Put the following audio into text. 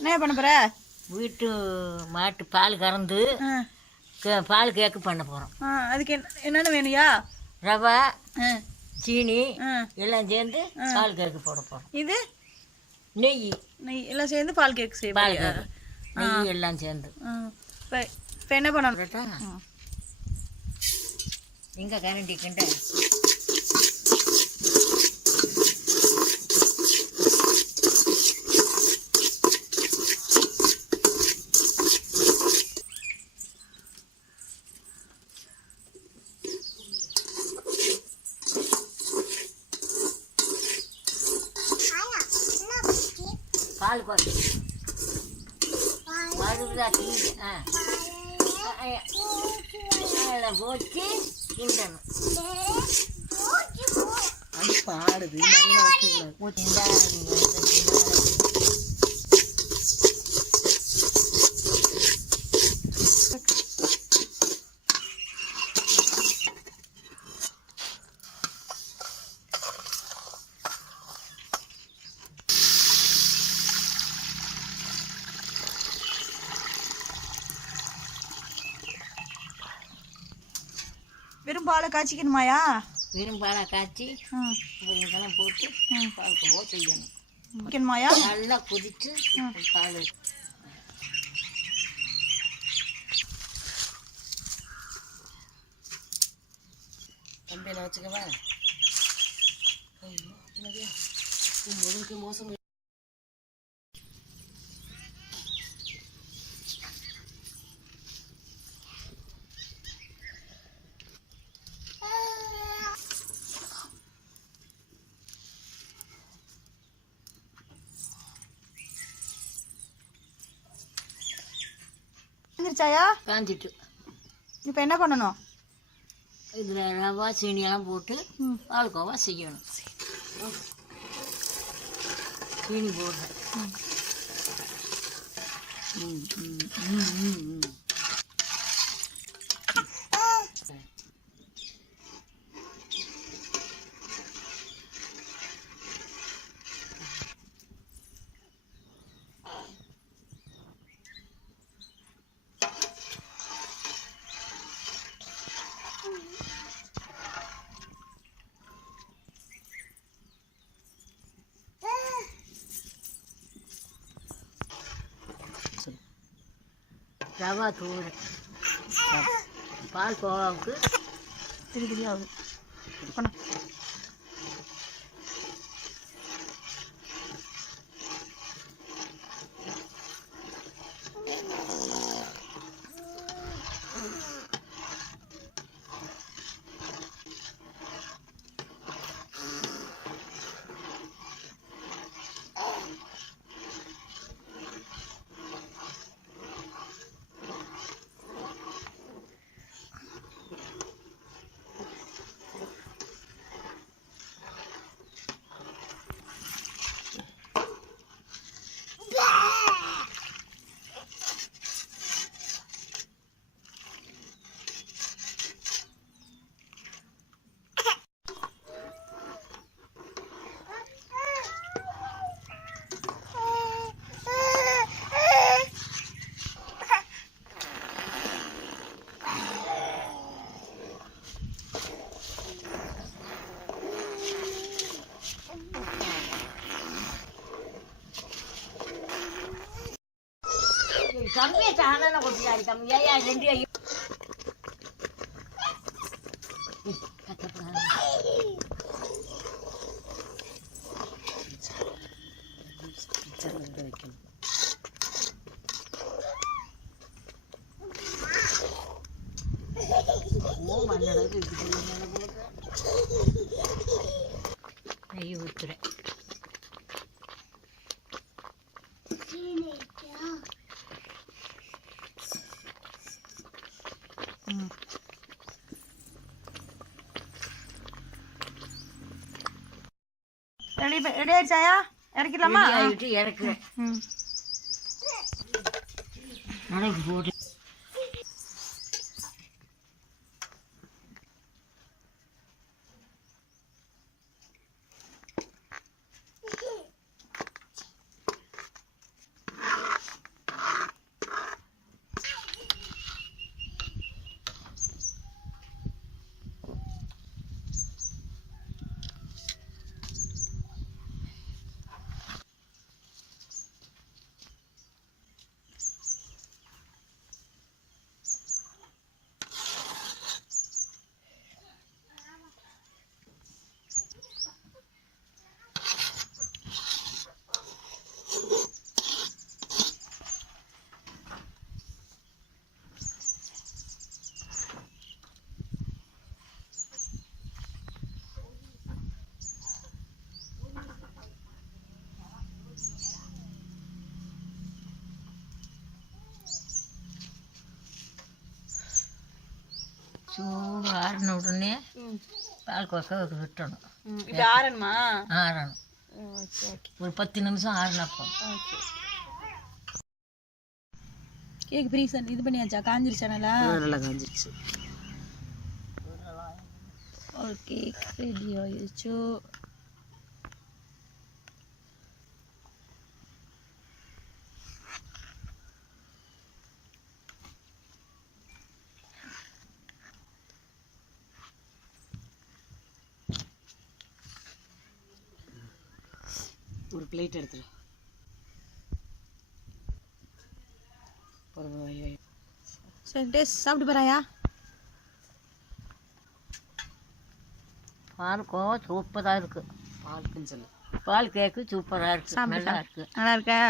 என்ன பண்ண போற? வீட்டு மாட்டு பால் கறந்து பால் கேக்கு பண்ண போகிறோம். அதுக்கு என்னென்ன வேணுயா? ரவை, சீனி எல்லாம் சேர்ந்து பால் கேக்கு போட போகிறோம். இது நெய் எல்லாம் சேர்ந்து பால் கேக்கு செய்ய பால் கேக்கு நெய் எல்லாம் சேர்ந்து. இப்போ என்ன பண்ணணும்? எங்கே கரண்டி கிண்ட பால் கொண்டு மருந்தா கிண்டி அதில் போச்சு கிண்டணும். பாடுது வெறும் பாலை காய்ச்சிக்கணுமாயா? வெறும் பாலை காய்ச்சி இதெல்லாம் போட்டு பால்கோவா செய்யணும். வைக்கணுமாயா? நல்லா கொதிச்சு பால் கம்பியில் வச்சுக்கவா? மோசம் காஞ்சிட்டு இப்போ என்ன பண்ணணும்? இதில் ரவா சீனியெல்லாம் போட்டு பால்கோவா செய்யணும். சீனி போடுறேன். ரவா தூள் பால் கோவாவுக்கு திருப்பி ஆகுது. கம்மியாக சாணம் கொட்டியாரு கம்மியா ரெண்டு வைக்கணும். மண்ணளவுக்கு நெய் ஊற்றுறேன். ரெடி ஆயிடுச்சாயா? இறக்கிடலாமா? ஆகிட்டு இறக்குறேன். நடக்கு போட்டு சூடு ஆறின உடனே பால்கோவா விட்டணும். இது ஆறணுமா? ஆறணும். ஒரு 10 நிமிஷம் ஆறினப்போ. கேக் ஃப்ரீசர் இது பண்ணியாச்சா? காஞ்சிருச்சானலா? நல்லா காஞ்சிருச்சு. ஒரு கேக் ரெடி ஆயிடுச்சு. ஒரு பிளேட் எடுத்துரு. சரி டேஸ்ட் சாப்பிட்டு போறாயா? பால்கோவா சூப்பராக இருக்கு. பால் கேக்கு சூப்பராக இருக்கு. நல்லா இருக்கு. நல்லா இருக்கா?